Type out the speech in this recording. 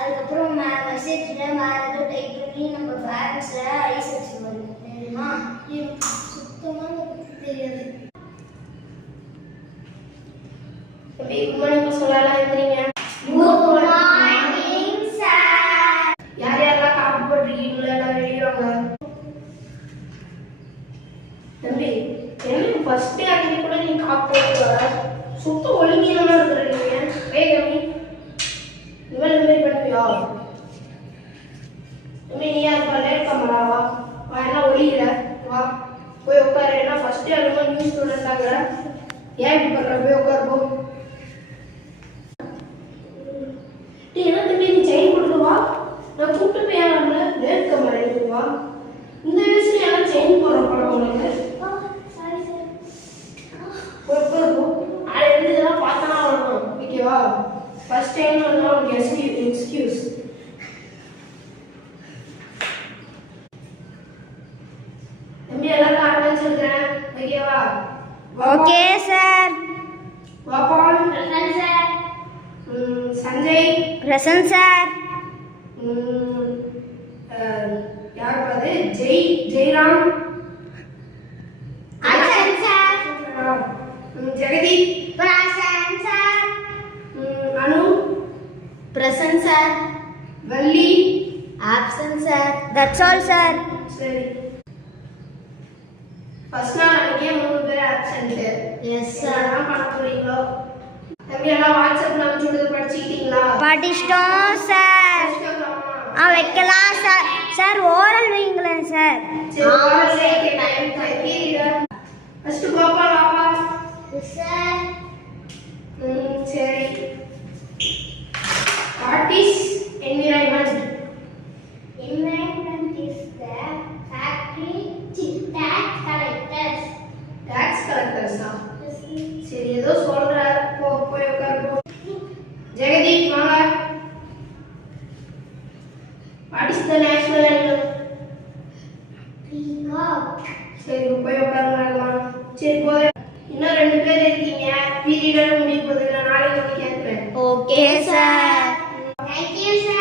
அதுக்கப்புறம் மெசேஜ்ல மேலே ஏதோ டைப் பண்ணி நம்ம பேரண்ட்ஸை ஐஸ் வச்சுருவாரு தெரியுமா? எனக்கு சுத்தமாக தெரியாது. எப்படி குட் மார்னிங் சொல்லலாம் இருக்கிறீங்க? Good morning sir. யார் யாரெல்லாம் காப்பி போட்டிருக்கீங்களோ எல்லாம் வெளியே வாங்க. தம்பி என்ன ஃபர்ஸ்ட் டே அன்னைக்கு கூட நீ காப்பி போட்டு வர சுத்த ஒழுங்கீனமா இருக்கிறீங்க. ஏய் தம்பி இவன் இந்த மாதிரி பண்ணுவியா? தம்பி நீ யாருப்பா லேட் கம்மரா? வா வா, என்ன ஒளியில வா போய் உட்காரு. ஏன்னா ஃபர்ஸ்ட் டே ரொம்ப நியூ ஸ்டூடெண்ட் ஆகுற. ஏன் இப்படி பண்ற? போய் உட்காரு போ. என்ன தம்பி நீ செயின் கொடுத்து வா. நான் கூப்பிட்டு போய் வரல லேட் கம்மரா எடுத்து வா. இந்த வயசுல எல்லாம் செயின் போடுற படம் உனக்கு? Sorry sir. இதெல்லாம் பார்த்தா வரணும் ஓகேவா? ஃபர்ஸ்ட் டைம் வந்து உனக்கு எக்ஸ்கியூஸ். தம்பி எல்லாரும் ஆரம்பிச்சிருக்கிறேன் ஓகேவா? Okay sir. வாபால் present sir. Sanjay present sir. யார் பாது? ஜெய்ராம் அச்சன் sir. Jagadeep present sir. Anu present sir. Valli absent sir. That's all sir. சரி ஃபர்ஸ்ட் நாள் அன்னைக்கே 3 பேர் ஆப்சென்ட். Yes sir. என்ன பண்ண போறீங்களோ? தம்பி எல்லாம் வாட்ஸ்அப்ல அனுப்பிச்சு விடுறது படிச்சிட்டீங்களா? படிச்சிட்டோம் சார். வைக்கலாம் சார். சார் ஓரல் வைங்களேன் சார். ஃபர்ஸ்ட் பாப்பா வாப்பா. சார். சரி what is environment? Environment is the factory tax collectors. Tax கலெக்டர்ஸா? சரி ஏதோ சொல்ற. போய் உட்காரு போ. ஜெகதீப் வாங்க. What is the national animal? Peacock. சரி போய் உட்காருங்க. சரி போய் இன்னும் 2 பேர் இருக்கீங்க. பீரியட் முடிய போகுது. நான் நாளைக்கு வந்து கேட்கிறேன். Okay sir. Thank you sir.